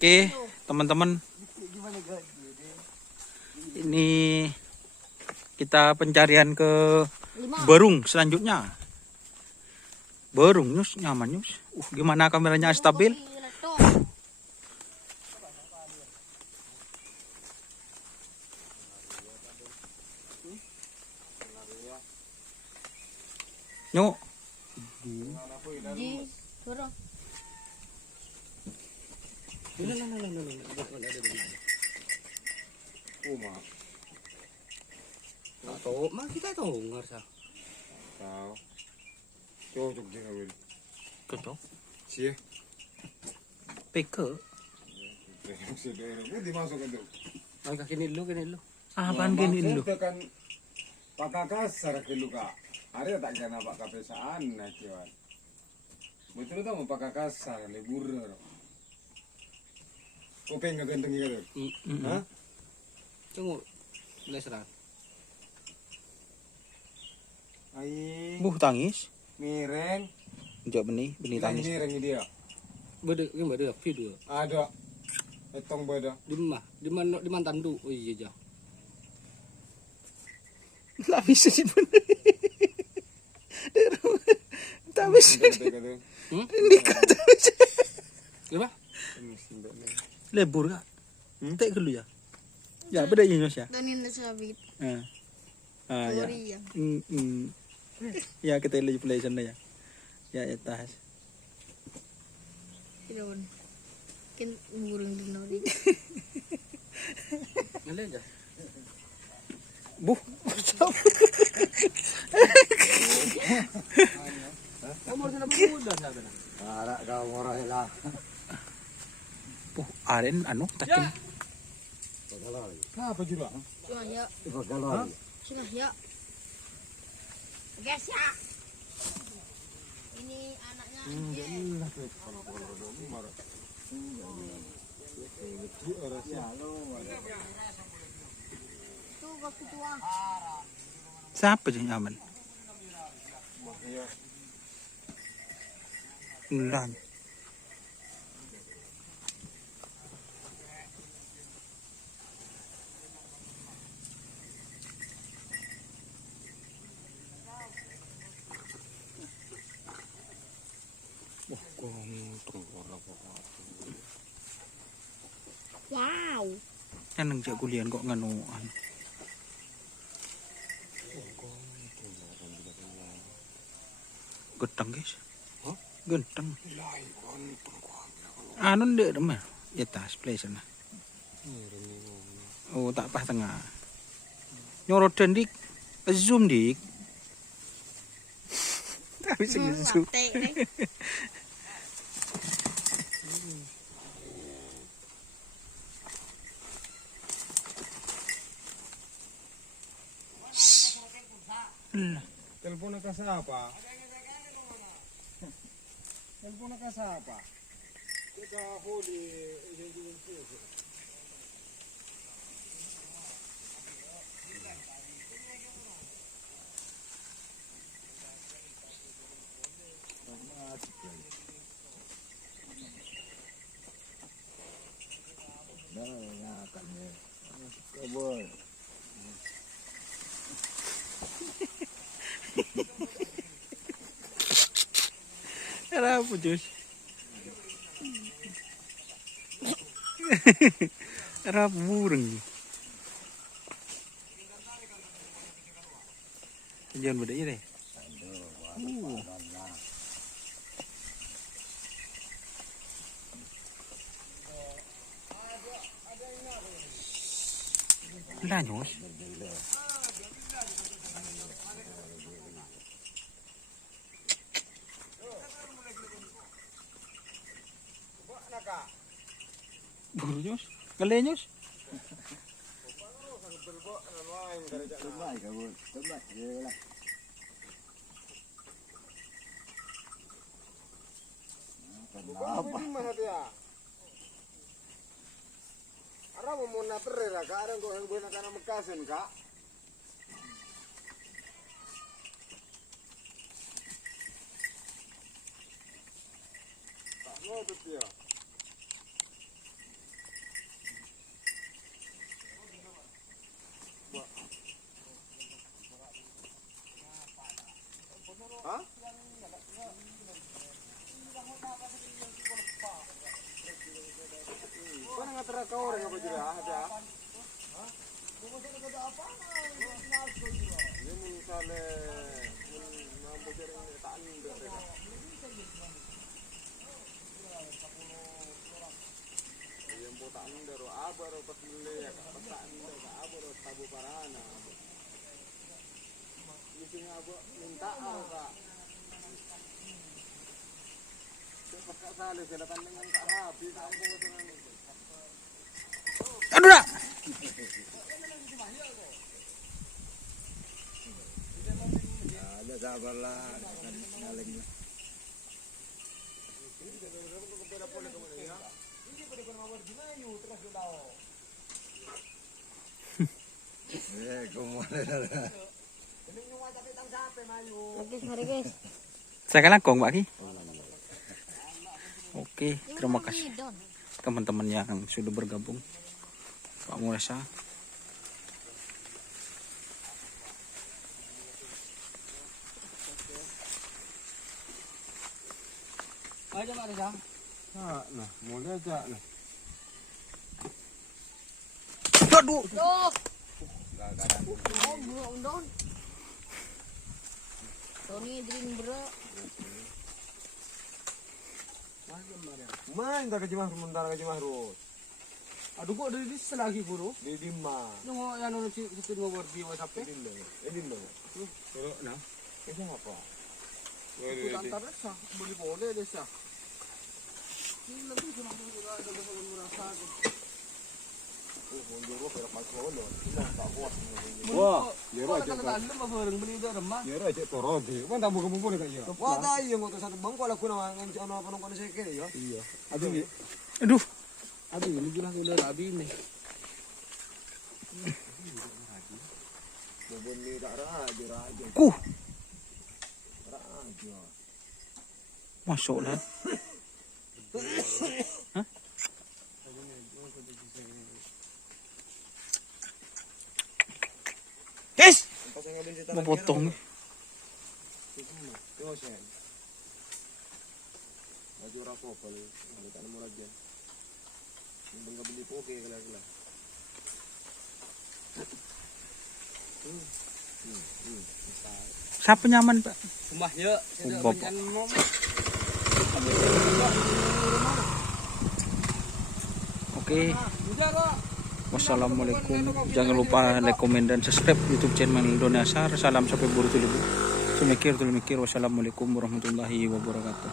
Oke, teman-teman. Ini kita pencarian ke burung selanjutnya. Burung Nyus, nyaman Nyus. Gimana kameranya stabil? Nyuk. Kita tahu nggak sah? Tahu. Cocok dia kawin. Cocok. Cie. Peke. Sudah dimasukkan tuh. Angkat kini dulu. Apaan gini lu? Tekan pakai kasar ke luka. Ada tak kena pak kapesaan nak kiwan. Betul tak mau pakai kasar lebur. Kopeng nggak ganteng gitu. Hah? Tunggu. Leseran. Ai. Tangis. Mireng. Jok benih tangis. Mireng dia. Beda video. Ada. Etong beda. Di mana tandu? Oh iya jah. Lah bisa sih bener. Tak bisa. Ini kata bisa. Apa? Lebur kak. Tak dulu ya. Ya beda Indonesia. Donin sabit. Ya. Ya. Ya kita lihat play sana ya. Ya tas. Tidak Kin burung dinori. Ngale aja. Kamu harus dapat mudah sahaja. Ada kau orang lah. Aren takin. Apa juga? Cuma ya. Cuma ya. Guys ya. Ini anaknya. Tuh waktu tua. Siapa sih nyaman? Enggak. Wow. Kan nang jak kulian kok nganuan. Genteng guys. Genteng. Anu ndek mah. Ya tas play sana. Oh tak pas tengah. Nyorot dik. Zoom dik. Tak bisa zoom. Telepon ke siapa? Telepon ke siapa? Kita holi Era apa Jus? Era burung. Jangan beda ini. Lanjut. Burus, galenyos. Ara mo na terera ka ara ko ang buena kana makasen ka. Tak mo to tiya. Aduh dah. Ada sabarlah. Lagi mari guys. Saya kan langkong Pak Ki. Oke, terima kasih Don. teman-teman yang sudah bergabung. Pak Muresa. Ayo Pak Reza. Nah, mulai aja nih. Aduh. Tuh. Oh, belum Don. Tony dream bro. Main tak kejemah sementara kejemah terus. Aduh kok dari selagi guru. Di Dima. Nunggu yang nunggu situ mau berdi WhatsApp. Ini loh. Terus nah. Itu apa? Ikut antar desa, beli boleh desa. Ini lebih cuma juga ada beberapa merasa. Wah, jero aja kan mah bareng beli dah remah. Jero aja torodi. Kan tak buka-buka nih kayaknya. Wah, tayo yung satu bangko lah kuna ano pa nung sa kaya yo. Iya. Abi, Aduh. Abi ini bilang udah abi ini. bubun ni tak raja. Raja. Masuk lah. Hah? Guys, mau potong. Yo sen. Baju rapo kali. Ada tak nemu lagi. Bangga beli poke kala-kala. Siapa nyaman Pak? Rumah ya, Bapak. Oke. Wassalamualaikum. Jangan lupa like, komen, dan subscribe YouTube channel Donasar. Salam sampai buru tulibu. Semikir. Wassalamualaikum warahmatullahi wabarakatuh.